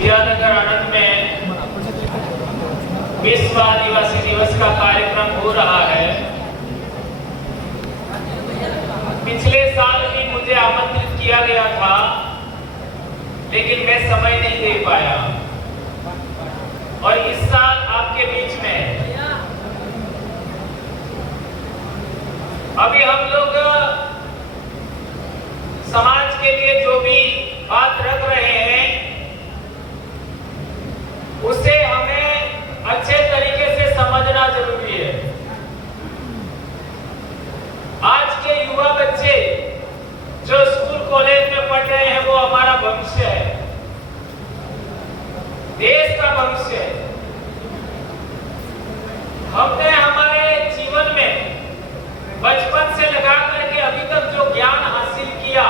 विद्यानगर आनंद में विश्व आदिवासी दिवस का कार्यक्रम हो रहा है। पिछले साल भी मुझे आमंत्रित किया गया था, लेकिन मैं समय नहीं दे पाया और इस साल आपके बीच में अभी हम लोग समाज के लिए जो भी बात रख रहे हैं उसे हमें अच्छे तरीके से समझना जरूरी है। आज के युवा बच्चे जो स्कूल कॉलेज में पढ़ रहे हैं वो हमारा भविष्य है, देश का भविष्य है। हमने हमारे जीवन में बचपन से लगा करके अभी तक जो ज्ञान हासिल किया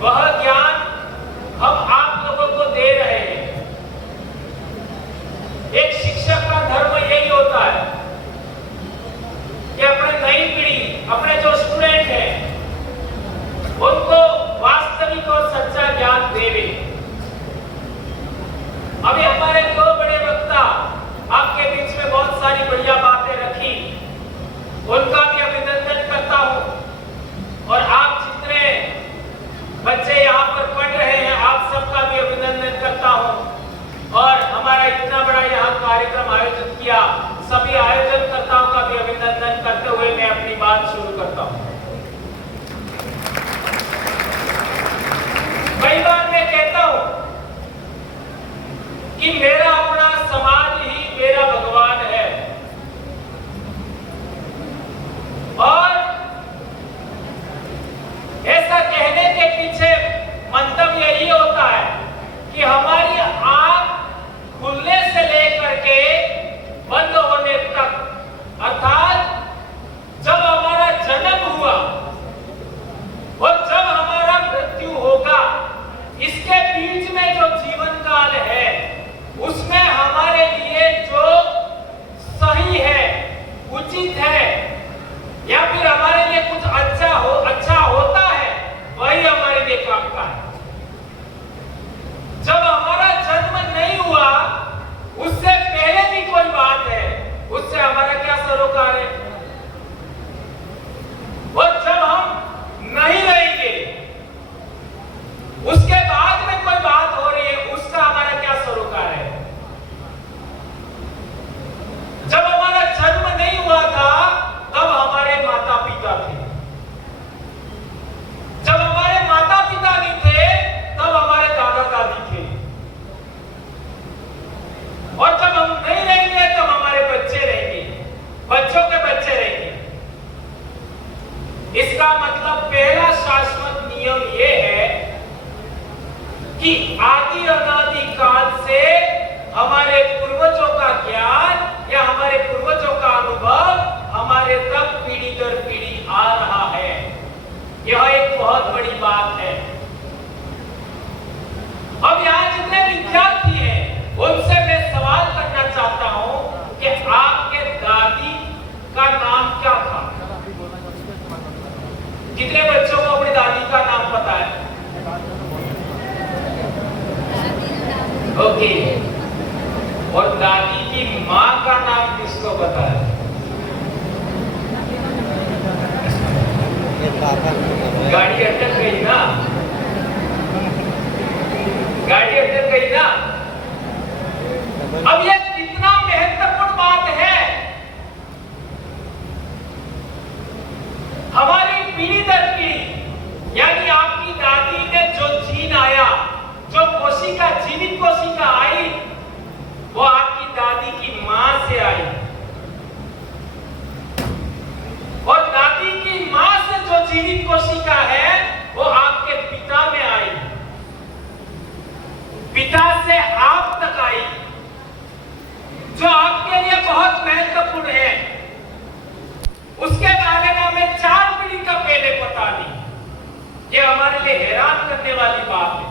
वह ज्ञान हम आप लोगों को दे रहे हैं। एक शिक्षक का धर्म यही होता है कि अपने नई पीढ़ी, अपने जो स्टूडेंट हैं उनको वास्तविक और सच्चा ज्ञान देवे। अभी हमारे दो बड़े वक्ता आपके बीच में बहुत सारी बढ़िया बातें रखी, उनका भी अभिनंदन करता हूं और आप जितने बच्चे यहाँ पर पढ़ रहे हैं आप सबका भी अभिनंदन करता हूं और हमारा इतना बड़ा यहाँ कार्यक्रम आयोजित किया, सभी आयोजनकर्ताओं का भी अभिनंदन करते हुए मैं अपनी बात शुरू करता हूं। कई बार मैं कहता हूं कि मेरा अपना समाज ही मेरा भगवान है और ऐसा कहने के पीछे मंतव्य यही होता है कि हमारी आंख खुलने से लेकर के बंद होने तक, अर्थात जब हमारा जन्म हुआ और जब हमारा मृत्यु होगा, इसके बीच में जो जीवन काल है उसमें हमारे लिए जो सही है, उचित है या फिर हमारे लिए कुछ अच्छा होता है वही हमारे लिए काम का है। जब हमारा जन्म नहीं हुआ उससे पहले भी कोई बात है, उससे हमारा क्या सरोकार है? और जब हम नहीं रहेंगे उसके बाद में कोई बात हो रही है, उसका हमारा क्या सरोकार है? जब हमारा जन्म नहीं हुआ था तब हमारे माता पिता थे, जब हमारे माता पिता नहीं थे तब हमारे दादा दादी थे और जब हम नहीं रहेंगे तब हमारे बच्चे रहेंगे, बच्चों के बच्चे रहेंगे। इसका मतलब पहला शाश्वत नियम यह है कि आदि अनादि काल से हमारे पूर्वजों का ज्ञान या हमारे पूर्वजों का अनुभव हमारे तक पीढ़ी दर पीढ़ी आ रहा है। यह एक बहुत बड़ी बात है। अब यहाँ जितने विद्यार्थी हैं उनसे मैं सवाल करना चाहता हूँ कि आपके दादी का नाम क्या था? कितने बच्चों को अपनी दादी का नाम पता है? ओके, और दादी की माँ का नाम किसको पता है? गाड़ी अटक गई ना, गाड़ी अटक गई ना। अब ये कितना महत्वपूर्ण बात है। हमारी पीढ़ी दर पीढ़ी, यानी आपकी दादी ने जो जीन आया, जो कोशिका, जीवित कोशिका आई, वो आपकी दादी की मां से आई और दादी की मां से जो जीवित कोशिका है वो आपके पिता में आई, पिता से आप तक आई, जो आपके लिए बहुत महत्वपूर्ण है। उसके बारे में हमें 4 पीढ़ी का पहले पता नहीं। ये हमारे लिए हैरान करने वाली बात है।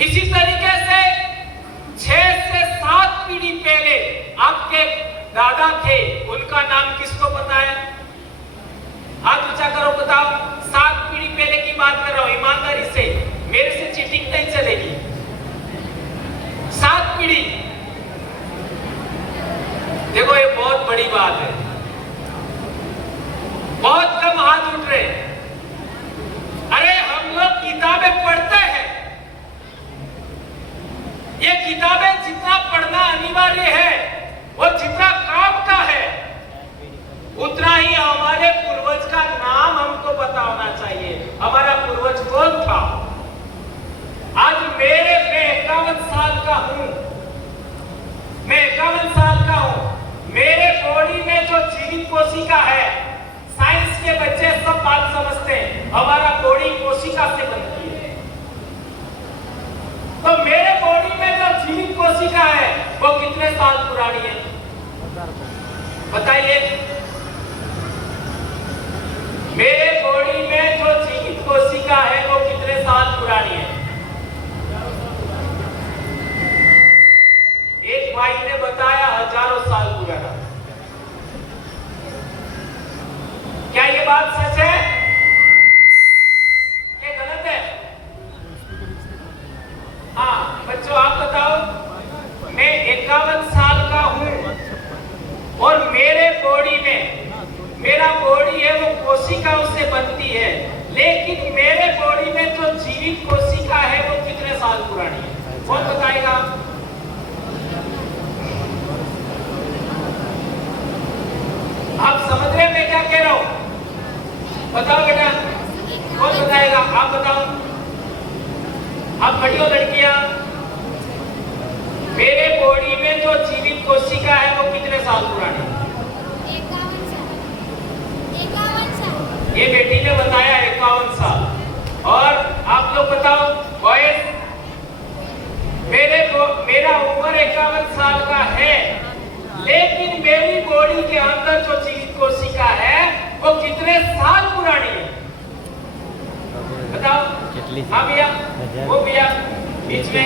इसी तरीके से 6 से 7 पीढ़ी पहले आपके दादा थे, उनका नाम किसको पता है? हाथ ऊंचा करो, बताओ। 7 पीढ़ी पहले की बात कर रहा हूं, ईमानदारी से, मेरे से चीटिंग कोशिका है। साइंस के बच्चे सब बात समझते हैं, हमारा बॉडी कोशिका से बनती है। तो मेरे बॉडी में जो जीवित कोशिका है वो कितने साल पुरानी है बताइए। मेरे बॉडी में जो जीवित कोशिका है वो कितने साल पुरानी है? एक भाई ने बताया हजारों साल पुराना। क्या ये बात सच है क्या गलत है? हाँ बच्चों आप बताओ। मैं 51 साल का हूं और मेरे बॉडी में, मेरा बॉडी है वो कोशिकाओं से बनती है, लेकिन मेरे बॉडी में जो जीवित कोशिका है वो कितने साल पुरानी है? कौन बताएगा? आप समझ रहे हैं मैं क्या कह रहा हूं? बताओ बेटा, कौन बताएगा? आप बताओ। आप खड़ी हो लड़कियां। मेरे बॉडी में जो जीवित कोशिका है वो कितने साल पुरानी है? 51 साल। ये बेटी ने बताया 51 साल। और आप लोग बताओ बॉयज। मेरा उम्र 51 साल का है, लेकिन मेरी बॉडी के अंदर जो जीवित कोशिका है वो कितने साल पुरानी है? बताओ। हाँ भैया, वो भैया बीच में।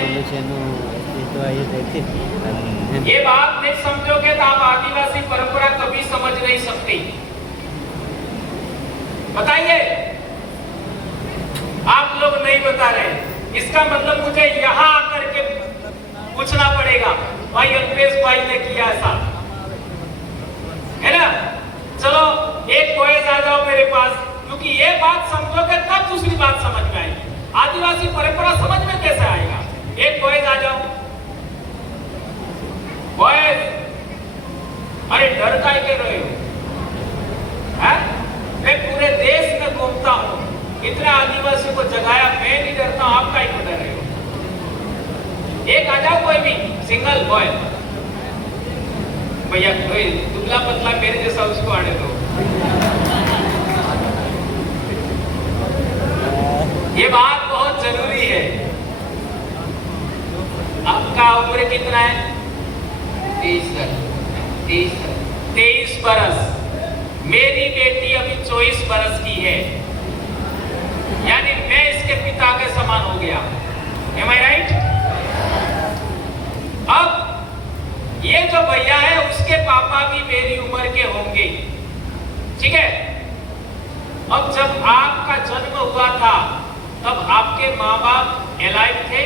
ये बात नहीं समझोगे तो आप आदिवासी परंपरा कभी समझ नहीं सकती। बताइए। आप लोग नहीं बता रहे, इसका मतलब मुझे यहाँ आकर के पूछना पड़ेगा भाई अल्पेश भाई ने किया ऐसा, है ना? चलो एक बॉयज आ जाओ मेरे पास, क्योंकि ये बात समझोगे तब दूसरी बात समझ में आएगी। आदिवासी परंपरा समझ में कैसे आएगा? एक बॉयज आ जाओ। बॉयज, अरे डर काय के रहे हो? मैं पूरे देश में घूमता हूँ, इतने आदिवासियों को जगाया, मैं नहीं डरता, आप काय को डर रहे हो? एक आ जाओ कोई भी सिंगल बॉय। भैया कोई दुबला पतला मेरे जैसा उसको आने दो। ये बात बहुत जरूरी है। आपका उम्र कितना है? 23 बरस। मेरी बेटी अभी 24 बरस की है, यानी मैं इसके पिता के समान हो गया। Am I right? अब ये जो भैया है उसके पापा भी मेरी उम्र के होंगे, ठीक है? अब जब आपका जन्म हुआ था तब आपके माँ बाप एलाइव थे?